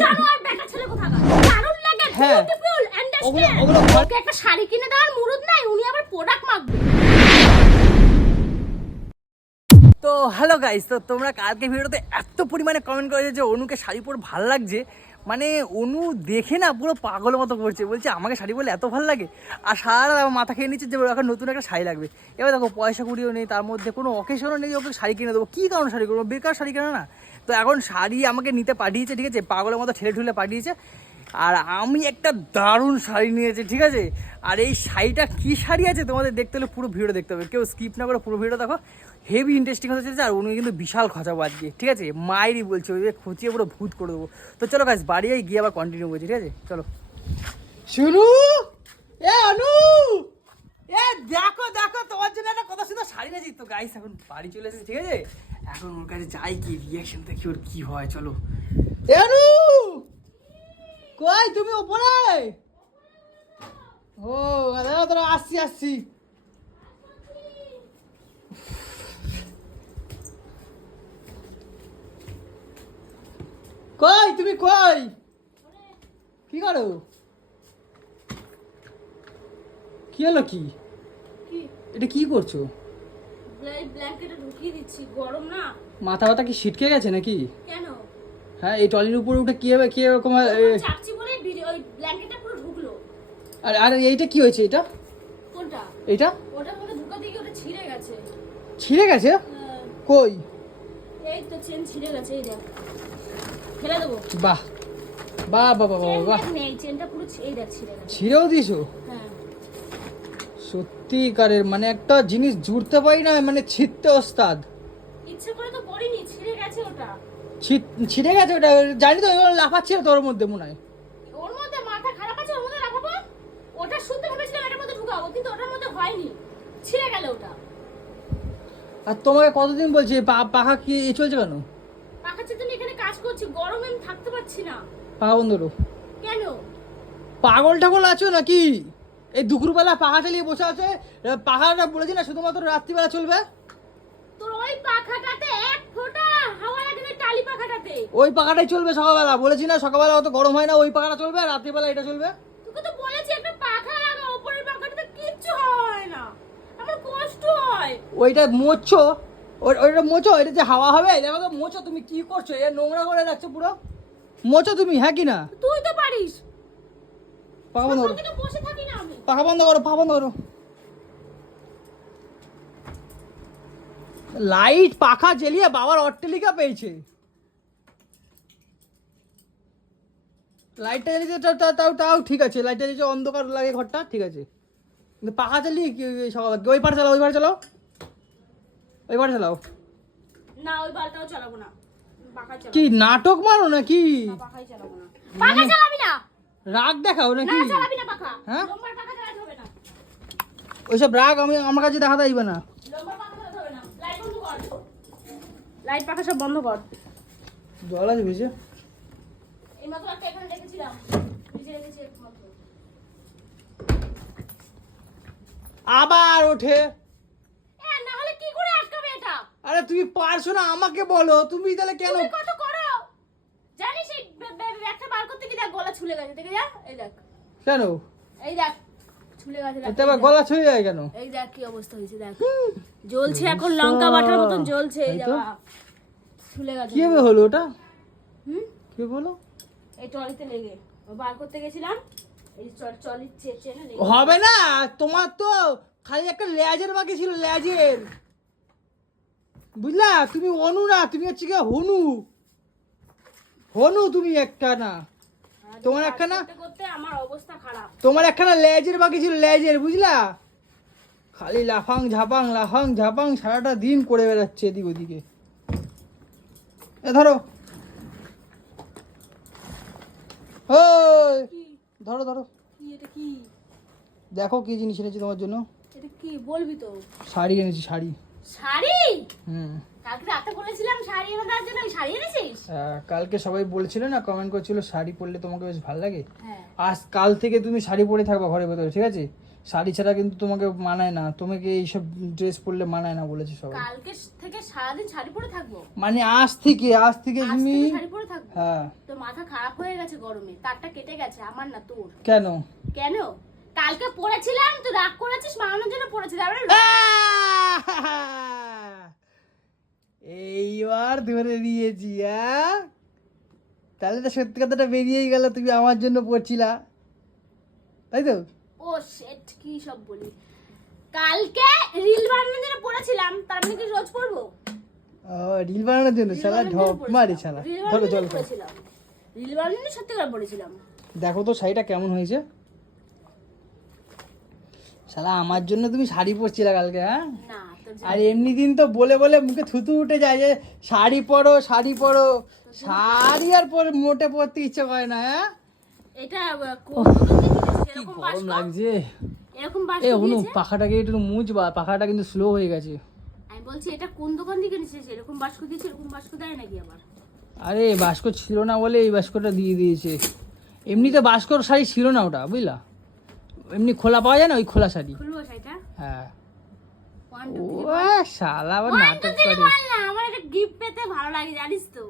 জানোয়ার বেটা ছেলে কোথাকার দারুণ লাগে হ্যাঁ। বিউটিফুল আন্ডারস্ট্যান্ড ওগুলো ওকে একটা শাড়ি কিনে দেওয়ার মুরুদ নাই উনি আবার প্রোডাক্ট মাগবে। তো হ্যালো গাইস, তো তোমরা কালকে ভিডিওতে এত পরিমাণে কমেন্ট করেছে যে অনুকে শাড়ি পরে ভালো লাগছে, মানে অনু দেখে না পুরো পাগলের মতো করছে, বলছে আমাকে শাড়ি পরলে এত ভালো লাগে। আর সারা মাথা খেয়ে নিচ্ছে যে এখন নতুন একটা শাড়ি লাগবে। এবার দেখো পয়সা কুড়িও নেই, তার মধ্যে কোনো অকেশনও নেই ওকে শাড়ি কিনে দেবো। কী কারণ শাড়ি করবো, বেকার শাড়ি কেনা না। তো এখন শাড়ি আমাকে নিতে পাঠিয়েছে, ঠিক আছে, পাগলের মতো ঠেলে ঠুলে পাঠিয়েছে। আর আমি একটা দারুণ শাড়ি নিয়েছি, ঠিক আছে। আর এই শাড়িটা কী শাড়ি আছে তোমাদের দেখতে হলে পুরো ভিডিও দেখতে হবে, কেউ স্কিপ না করে পুরো ভিডিও দেখো, হেভি ইন্টারেস্টিং হতে চলেছে। আর উনি কিন্তু বিশাল খচাবো আজকে, ঠিক আছে, মায়েরই বলছে ওই খুঁচিয়ে পুরো ভূত করে দেবো। তো চলো গাছ বাড়ি গিয়ে আবার কন্টিনিউ করছি, ঠিক আছে, চলো। শুনু এ অনু, এ দেখো দেখো তোমার জন্য একটা কথা শুধু শাড়ি নিয়েছি। তো গাইস এখন বাড়ি চলে এসেছে, ঠিক আছে, এখন ওর কাছে যাই কি রিয়াকশন দেখি ওর কি হয়। চলো এ অনু, কই তুমি ওপরে? ও দাদা তোরা আসছি আসছি। কই তুমি কই, কি করো? কি হলো, কি এটা কি করছো? ব্ল্যাঙ্কেটে ঢুকিয়ে দিচ্ছি, গরম না। মাথা ব্যথা কি ছিটকে গেছে নাকি? কেন? হ্যাঁ, এই টলির উপরে উঠে কি হবে, কি এরকম? চাপছি বলে ওই ব্ল্যাঙ্কেটটা পুরো ঢুকলো। আর আর এইটা কি হয়েছে? এটা কোনটা? এটা ওটার মধ্যে ঢুকা দিয়ে ওটা ছিঁড়ে গেছে। ছিঁড়ে গেছে? কই? এই তো চেন ছিঁড়ে গেছে, এই দেখ, ফেলে দেবো। বাহ বাহ বাহ বাহ বাহ, নেই চেনটা পুরো এই দেখ ছিঁড়ে গেছে। ছিঁড়েও দিয়েছো? হ্যাঁ সত্যিকারের, মানে একটা জিনিস জুড়তে পারি না, মানে ছিঁড়তে ওস্তাদ। ইচ্ছে করে তো করিনি, ছিঁড়ে গেছে ওটা। ছিঁড়ে গেছে ওটা, জানি তো লাফাচ্ছিল তোর মধ্যে মনে হয়। ওর মধ্যে মাথা খারাপ আছে, ওর মধ্যে রাখাবো। ওটা শুনতে ভেবেছিলাম এটার মধ্যে ঢুকাবো, কিন্তু ওটার মধ্যে হয়নি, ছিঁড়ে গেল ওটা। আর তোমাকে কতদিন বলছি পাখা কি চলছে কেন? পাখার জন্য এখানে কাজ করছি, গরমে আমি থাকতে পারছি না। পাখা বন্ধ করো। কেন? পাগল টাগল আছো নাকি? এই দুপুরবেলা পাখা চালিয়ে বসে আছে। পাখাটা বলেছি না শুধুমাত্র রাত্রিবেলা চলবে। তোর ওই পাখাটাতে এক ফোঁটা হাওয়া লাগে না, টালি পাখাটাতে। ওই পাখাটাই চলবে সকালবেলা, বলেছি না সকালবেলা অত গরম হয় না, ওই পাখাটা চলবে, আর রাত্রিবেলা এটা চলবে। তোকে তো বলেছি একটা পাখা লাগা, উপরের পাখাটাতে কিচ্ছু হয় না, আমার কষ্ট হয়। ওইটা মোচো, ওইটা মোচো, এটা যে হাওয়া হবে দেখো তো। মোচো, তুমি কি করছো? এ নোংরা করে রাখছো পুরো। মোচো তুমি, হ্যাঁ কি না? তুই তো পারিস। পাখা বন্ধ করো, তো বসে থাকি না আমি। পাখা বন্ধ করো, পাখা বন্ধ করো। লাইট পাখা জ্বালিয়ে বাবার অট্টালিকা পেয়েছে। লাইটটা জ্বালিয়েছে তাও তাও ঠিক আছে, লাইটটা জ্বালিয়েছে অন্ধকার লাগে ঘরটা, ঠিক আছে, কিন্তু পাখা চালিয়ে সকাল ওই পার চালাও, ওই পার চালাও, ওই পার চালাও। না ওই বালটাও চালাবো না, পাখা চালাবো। কি নাটক মারো নাকি? পাখাই চালাবো না। পাখা চালাবি না? রাগ দেখাও না নাকি? চালাবি না পাখা। হ্যাঁ, লম্বার পাখা চালাতে হবে না। ওইসব রাগ আমি আমার কাছে দেখাতে আসবে না। লম্বার পাখা চালাতে হবে না। লাইট বন্ধ কর, লাইট পাখা সব বন্ধ কর। জল আছে ভিজে? এই মাত্র একটা এখানে রেখেছিলাম, ভিজে রেখেছি একমাত্র। আবার ওঠে। না হলে কি করে আটকাবে এটা? আরে তুমি পারছো না, আমাকে বলো, তুমি তাহলে কেন? তুমি কত করো জানিস? এই ব্যাগটা বার করতে কি দেখ গলা ছুলে গেছে, দেখে যা, এই দেখ। কেন? এই দেখ ছুলে গেছে, দেখ। এতে আবার গলা ছুঁয়ে যায় কেন? এই দেখ কি অবস্থা হয়েছে, দেখ জ্বলছে এখন, লঙ্কা বাটার মতন জ্বলছে। এই তাই তো। যা ছুলে গেছে। কিভাবে হলো ওটা? হুম, কি বলো? এই ট্রলিতে লেগে বার করতে গেছিলাম, এই ট্রলির চেনে লেগে। হবে না, তোমার তো খালি একটা লেজের বাকি ছিল, লেজের, বুঝলা? তুমি অনু না, তুমি হচ্ছে কি হনু। হনু তুমি একটা না, তোমার একখানা করতে করতে আমার অবস্থা খারাপ। তোমার একখানা লেজের বাকি ছিল, লেজের, বুঝলা? খালি লাফাং ঝাপাং সারাটা দিন করে বেড়াচ্ছে এদিক ওদিকে। এ ধরো, ওই কি? ধরো ধরো, কি এটা? কি দেখো কি জিনিস এনেছি তোমার জন্য। এটা? কি বলবি তো? শাড়ি এনেছি, শাড়ি। শাড়ি? হুম, কালকে রাতে বলেছিলাম শাড়ি এনে দেওয়ার জন্য, ওই শাড়ি এনেছিস? কালকে সবাই বলছিল না, কমেন্ট করছিল শাড়ি পরলে তোমাকে বেশ ভালো লাগে। হ্যাঁ। আজ কাল থেকে তুমি শাড়ি পরে থাকবা ঘরের ভেতরে, ঠিক আছে? শাড়ি ছাড়া কিন্তু তোমাকে মানায় না, তোমাকে এইসব ড্রেস পরলে মানায় না বলেছে সবাই। কালকে থেকে সারাদিন শাড়ি পরে থাকবো? মানে আজ থেকে আজ তুমি থেকে শাড়ি পরে থাকবো? হ্যাঁ। তো মাথা খারাপ হয়ে গেছে গরমে, তারটা কেটে গেছে আমার না তোর। কেন? কেন? কালকে পরেছিলাম তুই রাগ করেছিস, মানানোর জন্য পরেছিলাম। এইবার ধরে নিয়েছি। তাহলে তো সত্যি কথাটা বেরিয়েই গেল, তুমি আমার জন্য পড়ছিলা, তাই তো? ও শেট, কি সব বলি। কালকে রিল বানানোর জন্য পড়েছিলাম, তার মানে কি রোজ পড়বো? রিল বানানোর জন্য শালা ঢপ মারি শালা। ধরো জল খাও। রিল বানানোর জন্য সত্যি করে পড়েছিলাম। দেখো তো শাড়িটা কেমন হয়েছে। শালা আমার জন্য তুমি শাড়ি পরছিলা কালকে, হ্যাঁ? না তোর আর এমনি দিন তো বলে বলে মুখে থুতু উঠে যায় যে শাড়ি পরো শাড়ি পরো, শাড়ি আর পরে মোটে পরতে ইচ্ছে করে না। হ্যাঁ, এটা কি গরম লাগছে। এরকম বাস এ অনু পাখাটাকে একটু মুছবা, পাখাটা কিন্তু স্লো হয়ে গেছে। আমি বলছি এটা কোন দোকান থেকে নিয়েছিস? এরকম বাস্ক দিয়েছে, এরকম বাস্ক দেয় নাকি আবার? আরে বাস্ক ছিল না বলে এই বাস্কটা দিয়ে দিয়েছে। এমনিতে বাস্কর শাড়ি ছিল না ওটা, বুঝলা? এমনি খোলা পাওয়া যায় না, ওই খোলা শাড়ি। খুলবো শাড়িটা? হ্যাঁ। 1 2 ও শালা আবার 1 নাটক 2 3 করে। বল না, আমার একটা গিফট পেতে ভালো লাগে জানিস তো।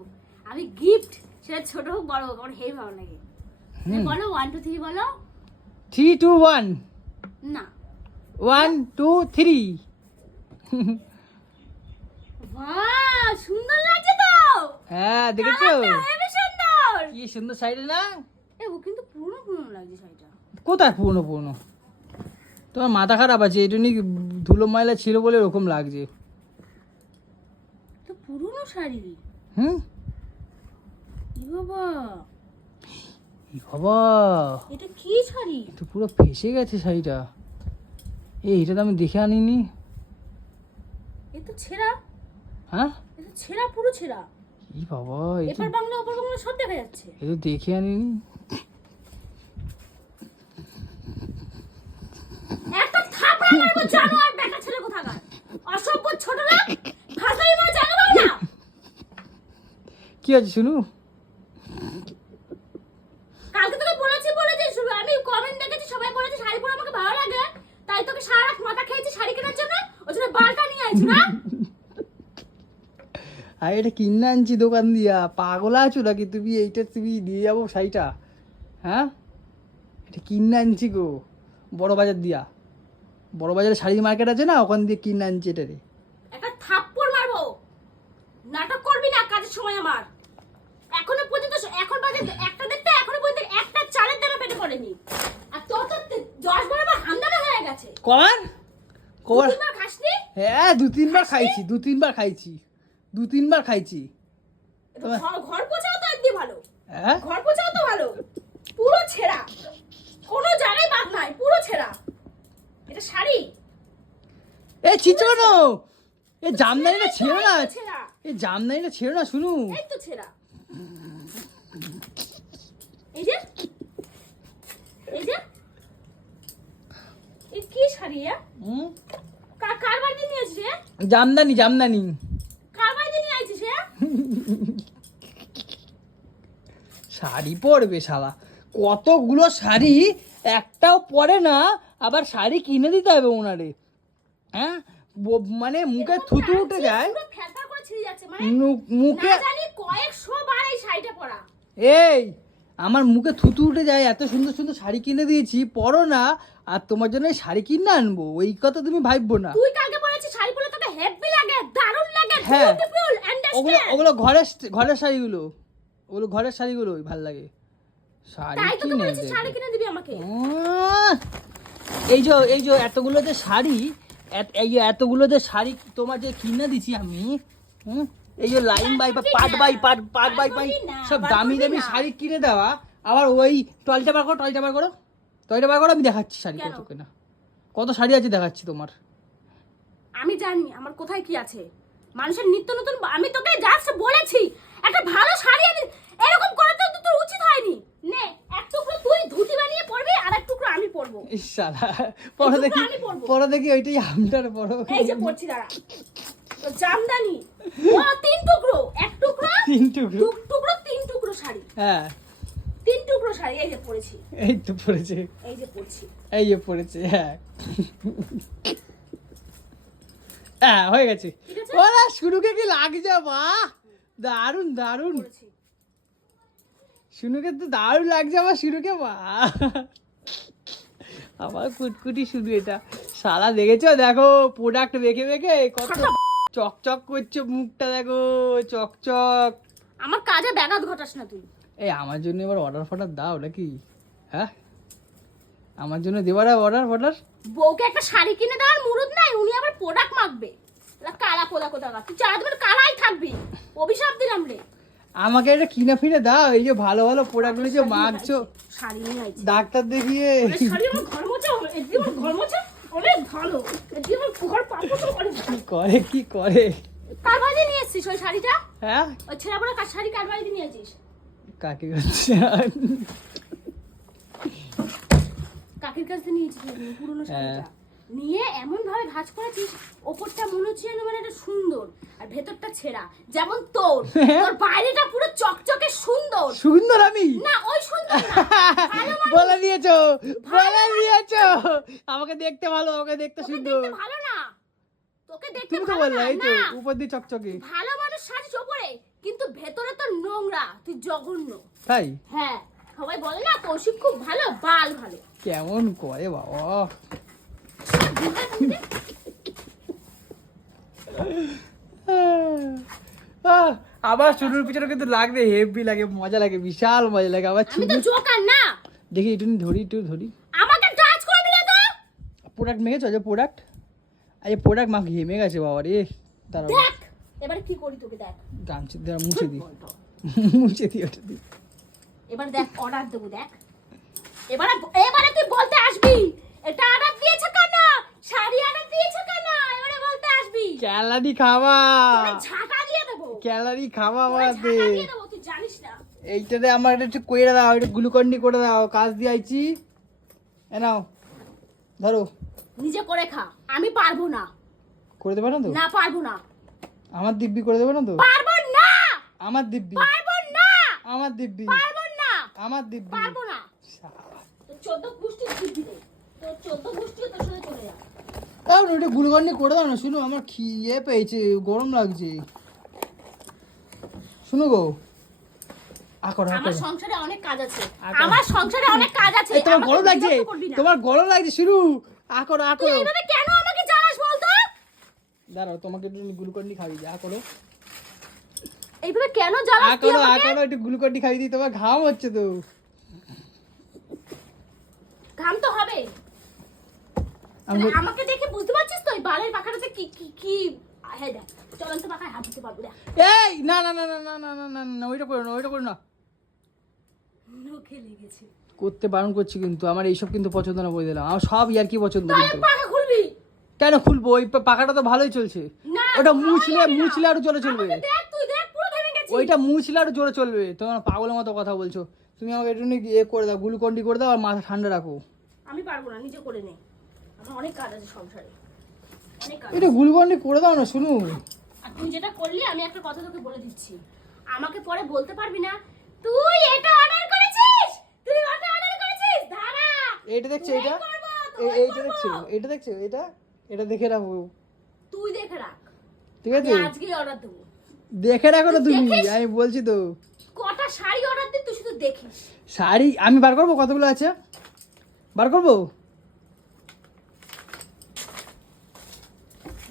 আমি গিফট সেটা ছোট হোক বড় হোক আমার হেই ভালো লাগে। বলো 1 2 3 বলো। 3 2 1। না 1 2 3। বাহ সুন্দর লাগছে তো। হ্যাঁ দেখেছো কালারটা হেবি সুন্দর। কি সুন্দর শাড়ি না? ও কিন্তু পুরনো পুরনো লাগছে শাড়িটা। কোথায় পুরনো পুরনো? তোমার মাথা খারাপ আছে, এটা নিয়ে ধুলো ময়লা ছিল বলে ওরকম লাগছে। তো পুরনো শাড়ি। হুম, ই বাবা, বাবা এটা কি শাড়ি? তো পুরো ফেসে গেছে শাড়িটা। এটা তো আমি দেখে আনিনি। এ তো ছেঁড়া। হ্যাঁ, এটা ছেঁড়া, পুরো ছেঁড়া। ই বাবা, এটা এপার বাংলা ওপার বাংলা সব দেখা যাচ্ছে। তো দেখে আনিনি। একটা থাপড়া মারবো জানোয়ার বেটা ছেলে কোথাকার। অসভ্য ছোট লোক, ভাষাই মা জানো না। কি আছে শুনু? কালকে তোকে বলেছি শুধু আমি কমেন্ট দেখেছি সবাই বলেছে শাড়ি পরে আমাকে ভালো লাগে, তাই তোকে সারা রাত মাথা খেয়েছি শাড়ি কেনার জন্য, ওই জন্য বালটা নিয়ে আইছি না। আর এটা কিনে আনছি দোকান দিয়া, পাগল আছো নাকি তুমি? এইটা তুমি দিয়ে যাবো শাড়িটা? হ্যাঁ, এটা কিনে আনছি গো বড় বাজার দিয়া। বড় বাজারে শাড়ি মার্কেট আছে না, ওখান দিয়ে কিনে আনছি এটা রে। একটা থাপ্পড় মারবো, নাটক করবি না কাজের সময় আমার। এখনো পর্যন্ত এখন বাজে একটা দেখতে, এখনো পর্যন্ত একটা চালের দানা পেটে পড়েনি। আর তোর তো 10-12 বার হামদানা হয়ে গেছে। কবার কবার? তুই খাসনি? হ্যাঁ 2-3 বার খাইছি, 2-3 বার খাইছি, 2-3 বার খাইছি। ঘর পোছাও তো একদিন ভালো। হ্যাঁ, ঘর পোছাও তো ভালো। পুরো ছেঁড়া, কোনো জায়গায় বাদ নাই, পুরো ছেঁড়া। এটা শাড়ি? এ চিচনো, এ জামদানিটা ছেড়ো না, ছেঁড়া। এ জামদানিটা ছেড়ো না শুনু। এই তো ছেঁড়া। এই যে এই যে এই কি শাড়ি? কার বাড়ি নিয়ে আসিস রে? জামদানি জামদানি। কার বাড়ি নিয়ে আইছিস রে? শাড়ি পরবে শালা, কতগুলো শাড়ি, একটাও পরে না, আবার শাড়ি কিনে দিতে হবে ওনারে। হ্যাঁ, মানে মুখে থুতু উঠে যায়, পুরো ফ্যালফ্যাল করে ছিঁড়ে যাচ্ছে, মানে মুখে না জানি কয়েকশো বার এই শাড়িটা পরা। এই আমার মুখে থুতু উঠে যায়। এত সুন্দর সুন্দর শাড়ি কিনে দিয়েছি, পরো না, আর তোমার জন্য এই শাড়ি কিনে আনবো, ওই কথা তুমি ভাববো না। তুই কালকে বলেছিস শাড়ি পরলে তোকে হেভি লাগে, দারুণ লাগে, হ্যাঁ, বিউটিফুল, ওগুলো আন্ডারস্ট্যান্ড। ওগুলো ঘরের শাড়িগুলো, ওগুলো ঘরের শাড়িগুলো ভাল লাগে। শাড়ি তাই তো কিনে বলেছিস দেবে। শাড়ি কিনে দিবি আমাকে। এই যে এতগুলো যে শাড়ি, এতগুলো যে শাড়ি তোমার যে কিনে দিছি আমি, এই যে line by part by part by সব দামি দামি শাড়ি কিনে দেওয়া, আবার ওই টয়লেটা বার করো, আমি দেখাচ্ছি শাড়ি কত কেনা, কত শাড়ি আছে দেখাচ্ছি তোমার। আমি জানি আমার কোথায় কি আছে। মানুষের নিত্য নতুন, আমি তোকে জাস্ট বলেছি একটা ভালো শাড়ি আনি, এরকম করে তো তোর উচিত হয়নি। নে এক টুকরো তুই ধুতি বানিয়ে পরবি, আর এক টুকরো আমি পরবো। ইশালা পরে দেখি ওইটাই আমটার পরো। এই যে পরছি দাঁড়া, জামদানি ও 3 টুকরো, এক টুকরো 3 টুকরো, 2 টুকরো 3 টুকরো শাড়ি। হ্যাঁ 3 টুকরো শাড়ি এই যে পরেছি, এই তো পড়েছে, এই যে পরছি। এই যে পড়েছে। হ্যাঁ হ্যাঁ হয়ে গেছে। ঠিক আছে? ওরা শুরুকে কি লাগছে, বাহ দারুন দারুন, পরেছি। শুনুকে তো দারুণ লাগছে আমার, শুরুকে বাহ। আমার কুটকুটি শুধু এটা সারা দেখেছো, দেখো প্রোডাক্ট দেখে দেখে কত চকচক করছে মুখটা, দেখো চকচক। আমার কাজে ব্যাঘাত ঘটাস না তুই। এই আমার জন্য এবার অর্ডার ফর্ডার দাও নাকি? হ্যাঁ আমার জন্য দেবার অর্ডার ফর্ডার। বউকে একটা শাড়ি কিনে দেওয়ার মুরুদ নাই, উনি আবার প্রোডাক্ট মাগবে। এলা কালা পোলা কোথাকা, তুই চারা দিবেন কালাই থাকবি। অভিশাপ দিলাম রে। আমাকে এটা কিনে ফিরে দাও, এই যে ভালো ভালো প্রোডাক্টগুলো যে মাগছো, শাড়ি নিয়ে আইছি। ডাক্তার দেখিয়ে। শাড়ি আমার ঘর মোছা, এদিকে আমার ঘর মোছা অনেক ভালো, এদিকে আমার ঘর পাপো তো অনেক কি করে কি করে? কার বাড়ি নিয়ে এসেছিস ওই শাড়িটা? হ্যাঁ ওই ছেঁড়া পড়া কার শাড়ি কার বাড়িতে নিয়ে আসিস? কাকে হচ্ছে কাকির কাছ থেকে নিয়েছিস পুরনো শাড়িটা, নিয়ে এমন ভাবে ভাঁজ করেছিস, ওপরটা মনে হচ্ছে যেন মানে একটা সুন্দর আর ভেতরটা ছেঁড়া, যেমন তোর। তোর বাইরেটা পুরো চকচকে সুন্দর। সুন্দর আমি না ওই সুন্দর না, ভালো মানুষ। বলে দিয়েছো, বলে দিয়েছো, আমাকে দেখতে ভালো, আমাকে দেখতে তোকে সুন্দর। দেখতে ভালো না, তোকে দেখতে তুমি তো ভালো বললে না, এই তো না। উপর দিয়ে চকচকে। ভালো মানুষ সাজিস ওপরে, কিন্তু ভেতরে তোর নোংরা, তুই জঘন্য। তাই হ্যাঁ, সবাই বলে না কৌশিক খুব ভালো, বাল ভালো। কেমন করে বাবা। আবার শুরুর পিছনে কিন্তু লাগবে, হেভি লাগে, মজা লাগে, বিশাল মজা লাগে। আবার আমি তো জোকার না। দেখি একটু ধরি, একটু ধরি। আমাকে টাচ করে দিলে তো। প্রোডাক্ট মেখেছো যে প্রোডাক্ট, আরে প্রোডাক্ট মা ঘেমে গেছে বাবা রে। দাঁড়াও দেখ এবারে কি করি তোকে, দেখ গামছা দিয়ে মুছে দিই, মুছে দিই ওটা দিই। এবার দেখ অর্ডার দেবো, দেখ এবারে এবারে তুই বলতে আসবি এটা অর্ডার দিয়েছো কেন, শাড়ি অর্ডার দিয়েছো কেন, এবারে বলতে আসবি। ক্যালারি খাওয়া, তোকে ঝাঁটা দিয়ে দেবো, ক্যালারি খাওয়া তোকে আমাদের। ঝাঁটা দিয়ে দেবো, তুই জানিস না। এইটাতে আমার একটু কইরা দাও, একটু গ্লুকন্ডি করে দাও, কাজ দিয়ে আইছি। এ নাও ধরো, নিজে করে খা, আমি পারবো না। করে দেবে না তো? না পারবো না, আমার দিব্যি করে দেবে না তো? পারবো না, আমার দিব্যি, পারবো না, আমার দিব্যি, পারবো না, আমার দিব্যি। পারবো না। তোর 14 গোষ্ঠী দিবি রে, তোর 14 গোষ্ঠী তোর সাথে চলে যা। তাও ওটা গ্লুকন্ডি করে দাও না। শুনো আমার খিদে পেয়েছে, গরম লাগছে। শুনো গো, আমার সংসারে অনেক কাজ আছে, আমার সংসারে অনেক কাজ আছে। তোমার আমাকে গরম লাগছে, বিরক্ত করবি না। তোমার গরম লাগছে শুরু। আকরো তুই আকরো, এইভাবে কেন আমাকে জ্বালাস বলতো? দাঁড়াও তোমাকে একটু গ্লুকন্ডি খাইয়ে দিই। আকরো এইভাবে কেন জ্বালাস তুই আকরো আমাকে? আকরো, একটু গ্লুকন্ডি খাইয়ে দিই, তোমার ঘাম হচ্ছে তো। ঘাম তো হবে। আমি তাহলে আমাকে দেখে বুঝতে পারছিস তো এই বালের পাখাটাতে কি কি কি হ্যাঁ দেখ চলন্ত পাখায় হাত দিতে পারবো, দেখ এই না না না না না না না না না, ওইটা করো না, ওইটা করো না। মুখে লেগেছে। করতে বারণ করছি কিন্তু, আমার এইসব কিন্তু পছন্দ না, বলে দিলাম। আমার সব ইয়ার কি পছন্দ তাহলে কিন্তু। পাখা খুলবি কেন খুলবো? ওই পাখাটা তো ভালোই চলছে। না, ওটা ভালো মুছলে লাগে না। মুছলে আরো জোরে চলবে। আমাকে দেখ, তুই দেখ পুরো ঘেমে গেছিস। ওইটা মুছলে আরো জোরে চলবে। তোমার পাগলের মতো কথা বলছো। তুমি আমাকে একটু ইয়ে করে দাও, গ্লুকন্ডি করে দাও, আর মাথা ঠান্ডা রাখো। আমি পারবো না, নিজে করে নে। আমার অনেক কাজ আছে সংসারে, অনেক কাজ। এটা গ্লুকন্ডি করে দাও না শুনু। আর তুই যেটা করলি, আমি একটা কথা তোকে বলে দিচ্ছি, আমাকে পরে বলতে পারবি না তুই এটা অর্ডার করেছিস, তুই ওটা অর্ডার করেছিস। দাঁড়া, এইটা দেখছো, তুই এটা করবো, এইটা তুই দেখছো, করবো। এটা দেখছো, এটা এটা দেখে রাখো, তুই দেখে রাখ, ঠিক আছে? আমি আজকেই অর্ডার দেবো। দেখে রাখো না তুই তুমি, দেখিস? আমি বলছি তো। কটা শাড়ি অর্ডার দিই, তুই শুধু দেখিস। শাড়ি আমি বার করবো, কতগুলো আছে বার করবো।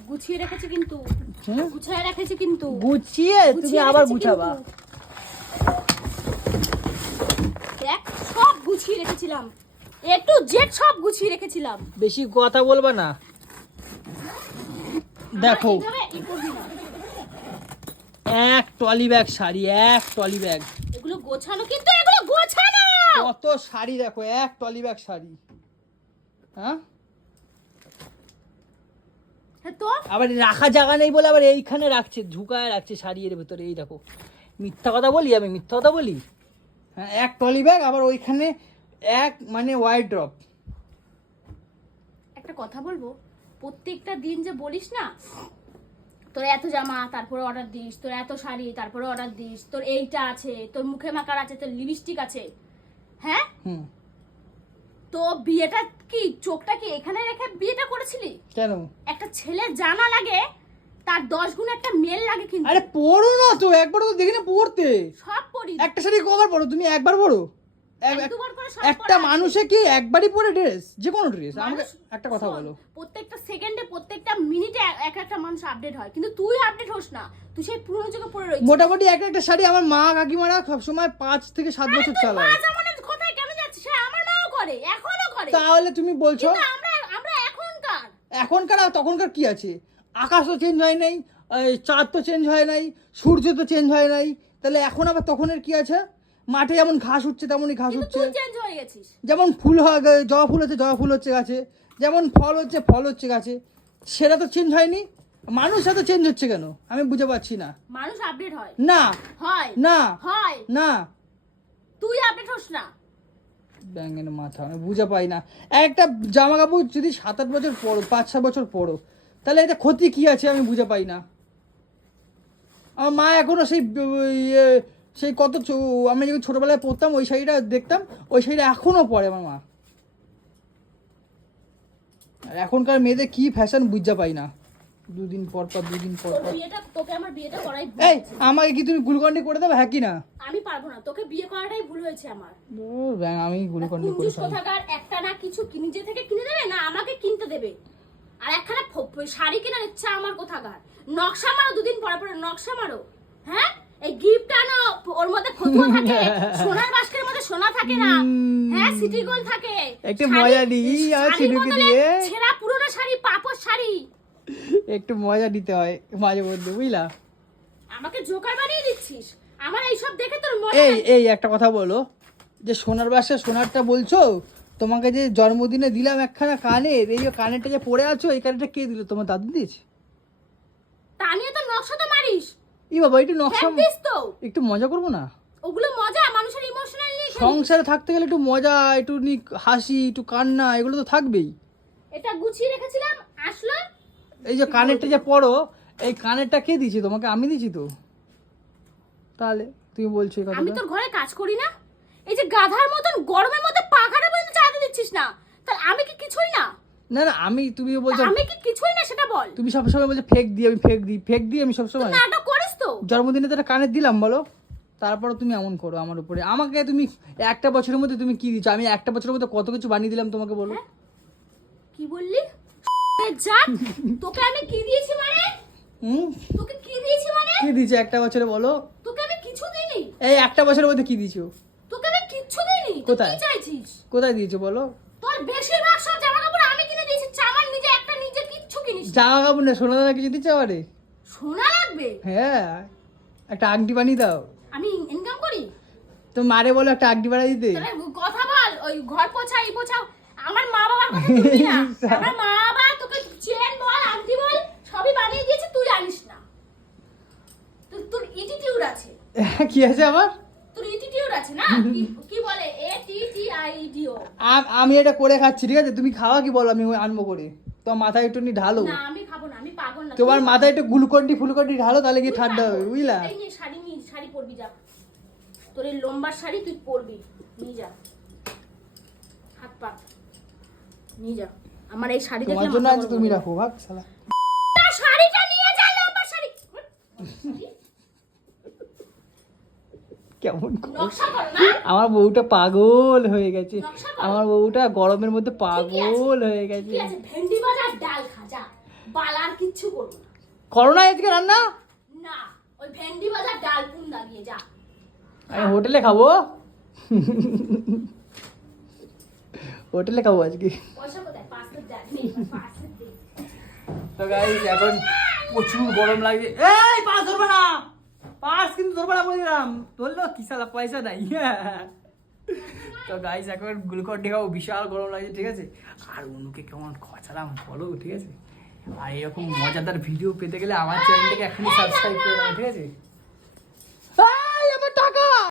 গুছিয়ে রেখেছি কিন্তু, হুম? গুছিয়ে রেখেছি কিন্তু, গুছিয়ে তুমি গুছিয়ে আবার রেখেছি গুছাবা। কিন্তু। দেখ সব গুছিয়ে রেখেছিলাম, এ টু জেড সব গুছিয়ে রেখেছিলাম। বেশি কথা বলবা না। দেখো, আমার এইভাবে ই করবি না। এক ট্রলি ব্যাগ শাড়ি, এক ট্রলি ব্যাগ। এগুলো গোছানো, কিন্তু এগুলো গোছানো। কত শাড়ি দেখো, এক ট্রলি ব্যাগ শাড়ি। হ্যাঁ, হ্যাঁ তো আবার রাখা জায়গা নেই বলে আবার এইখানে রাখছে, ঝুঁকায় রাখছে শাড়ি এর ভেতরে। এই দেখো, মিথ্যা কথা বলি আমি, মিথ্যা কথা বলি? হ্যাঁ, এক ট্রলি ব্যাগ, আবার ওইখানে এক মানে ওয়াইড ড্রপ। একটা কথা বলবো, প্রত্যেকটা দিন যে বলিস না তোর এত জামা তারপরে অর্ডার দিস, তোর এত শাড়ি তারপরে অর্ডার দিস, তোর এইটা আছে, তোর মুখে মাখার আছে, তোর লিপস্টিক আছে, হ্যাঁ হুম। তো বিয়েটা কি চোখটা কি এখানে রেখে বিয়েটা করেছিলি? কেন? একটা ছেলে জানা লাগে তার 10 গুণ একটা মেল লাগে কিন্তু। আরে পড়ো না তো, একবার তো দেখি না পড়তে। সব পড়ি। একটা শাড়ি কবার পড়ো তুমি? একবার পড়ো? দুবার করে সব একটা মানুষে কি একবারই পরে ড্রেস? যে কোনো ড্রেস? আমাকে একটা কথা বলো। প্রত্যেকটা সেকেন্ডে প্রত্যেকটা মিনিটে একটা মানুষ আপডেট হয়, কিন্তু তুই আপডেট হোস না, তুই সেই পুরনো যুগে পড়ে রইছিস। মোটামুটি একটা শাড়ি আমার মা কাকিমারা সব সময় 5 থেকে 7 বছর চালায়। মা জামানের কোথায় কেন যাচ্ছিস? আমার মাও করে, এখনো করে। তাহলে তুমি বলছো কিন্তু আমরা এখনকার আর তখনকার কি আছে? আকাশ তো চেঞ্জ হয় নাই, চাঁদ তো চেঞ্জ হয় নাই, সূর্য তো চেঞ্জ হয় নাই, তাহলে এখন আবার তখনের কি আছে? মাঠে যেমন ঘাস উঠছে তেমনই ঘাস কিন্তু উঠছে, তুই চেঞ্জ হয়ে গেছিস। যেমন ফুল হয়, জবা ফুল হচ্ছে জবা ফুল হচ্ছে গাছে, যেমন ফল হচ্ছে গাছে, সেটা তো চেঞ্জ হয়নি। মানুষ এত চেঞ্জ হচ্ছে কেন আমি বুঝে পাচ্ছি না। মানুষ আপডেট হয় না হয় না হয় না, তুই আপডেট হোস না। ব্যাঙের মাথা, আমি বুঝে পাই না। একটা জামা কাপড় যদি 7-8 বছর পরো, 5-6 বছর পরো, তাহলে এটা ক্ষতি কি আছে আমি বুঝে পাই না। আমার মা এখনো সেই আমি যখন ছোটবেলায় পরতাম ওই শাড়িটা দেখতাম, ওই শাড়িটা এখনো পরে আমার মা। আর এখনকার মেয়েদের কি ফ্যাশন বুঝতে পাই না, দুদিন পর তোকে আমার বিয়েটা করাই ভুল এই হয়েছে। আমাকে কি তুমি গুলকন্ডি করে দেবে? হ্যাঁ কি না? আমি পারবো না, তোকে বিয়ে করাটাই ভুল হয়েছে আমার। আমি গুলকন্ডি করে খাই। কোথাকার একটা না কিছু নিজে থেকে কিনে দেবে না আমাকে কিনতে দেবে, আর একখানা শাড়ি কেনার ইচ্ছা আমার কোথাকার। নকশা মারো, দুদিন পরে পরে নকশা মারো। হ্যাঁ, এই গিফট আনো, ওর মধ্যে ফতুয়া থাকে, সোনার বাস্কের মধ্যে সোনা থাকে না, হ্যাঁ সিটি গোল্ড থাকে, একটু মজা দিই আর সিঁদুরকে দিয়ে ছেঁড়া পুরোনো শাড়ি, পাপড় শাড়ি, একটু মজা দিতে হয় মাঝে মধ্যে, বুঝলা? আমাকে জোকার বানিয়ে দিচ্ছিস। আমার এইসব দেখে তোর মনে এই একটা কথা বলো, যে সোনার বাসা সোনারটা বলছো, তোমাকে যে জন্মদিনে দিলাম একখানা কানের, এই যে কানেরটা যে পড়ে আছো, এই কানেরটা কে দিল? তোমার দাদু দিয়েছে? তা নিয়ে তো নকশা তো মারিস। ই বাবা, একটু নকশা, দিস তো, একটু মজা করবো না? ওগুলো মজা, মানুষের ইমোশনাল নিয়ে সংসারে থাকতে গেলে একটু মজা, একটু হাসি, একটু কান্না, এগুলো তো থাকবেই। এটা গুছিয়ে রেখেছিলাম, আসলো। এই যে কানেরটা যে পড়ো, এই কানেরটা কে দিয়েছে তোমাকে? আমি দিয়েছি তো। তাহলে তুমি বলছো এই আমি কথাটা? তোর ঘরে কাজ করি না? এই যে গাধার মতন গরমের মধ্যে পাখাটা পর্যন্ত চালাতে দিচ্ছিস না, তাহলে আমি কি কিছুই না? না না, তুমি বলছো আমি কি কিছুই না সেটা বল। তুমি সবসময় বলছো ফেক দিই, আমি ফেক দিই আমি সবসময়। নাটক করিস তো। জন্মদিনে তো একটা কানের দিলাম বলো, তারপরে তুমি এমন করো আমার উপরে। আমাকে তুমি একটা বছরের মধ্যে তুমি কি দিচ্ছ? আমি একটা বছরের মধ্যে কত কিছু বানিয়ে দিলাম তোমাকে, বলো। হ্যাঁ? কি বললি? যা, তোকে আমি কি দিয়েছি মানে? তোকে কি দিয়েছি মানে? কি দিয়েছো একটা বছরে বলো? তোকে আমি কিছু দিইনি। এই একটা বছরের মধ্যে কি দিয়েছো? তোকে আমি কিচ্ছু দিইনি। তুই কোথায়? কি চাইছিস? কোথায় দিয়েছো বলো? তোর বেশিরভাগ সব জামা কাপড় আমি কিনে দিয়েছি, আমার নিজে কিচ্ছু কিনিস না। জামা কাপড় না, সোনা দানা কিছু দিচ্ছে আমারে? সোনা লাগবে? হ্যাঁ, একটা আংটি বানিয়ে দাও। আমি ইনকাম করি? তো মারে বলো একটা আংটি বানিয়ে দিতে। তাহলে কথা বল, ওই ঘর পোছা এই পোছাও। আমার মা বাবার কথা শুনবি না। আমার মা বাবা তোকে চেন বল, আংটি বল, সবই বানিয়ে দিয়েছে, তুই জানিস না। তোর অ্যাটিটিউড আছে। কি আছে আমার? তোর অ্যাটিটিউড আছে না? কি বলে ATTIDO? আমি এটা করে খাচ্ছি, ঠিক আছে? তুমি খাওয়া কি বলো, আমি আনবো করে। তোমার মাথায় একটু নি ঢালো। না আমি খাবো না, আমি পাগল না। তোমার মাথায় একটু গ্লুকন্ডি ফুলকন্ডি ঢালো, তাহলে গিয়ে ঠান্ডা হবে, বুঝলা? এই নে শাড়ি পরবি, যা। তোর এই লম্বা শাড়ি তুই পরবি, নিয়ে যা। হাত পা নিয়ে যা। আমার এই শাড়ি দেখলে তোমার জন্য আজ তুমি রাখো, ভাগ শালা। শাড়িটা নিয়ে যা, লম্বা শাড়ি। কেমন নকশা কর না। আমার বউটা পাগল হয়ে গেছে, নকশা কর। আমার বউটা গরমের মধ্যে পাগল হয়ে গেছে। ঠিক আছে, ভেন্ডি বাজার ডাল খা, যা। বালার কিচ্ছু করবো না। করো না আজকে রান্না? না, ওই ভেন্ডি বাজার ডাল পুন লাগিয়ে যা। আমি হোটেলে খাবো, হোটেলে খাবো আজকে। পয়সা কোথায়? পাঁচটা দেখ, নেই পাঁচটা দে। তো গাইস এখন প্রচুর গরম লাগছে। এই পাস ধরবে না, পাস কিন্তু ধরবে না বলে দিলাম। ধরলো কি শালা, পয়সা নাই। তো গাইস এখন গ্লুকন্ডি খাবো, বিশাল গরম লাগছে, ঠিক আছে? আর অনুকে কেমন খচালাম বলো, ঠিক আছে? আর এরকম মজাদার ভিডিও পেতে গেলে আমার চ্যানেলটাকে এখনই সাবস্ক্রাইব করে দাও, ঠিক আছে?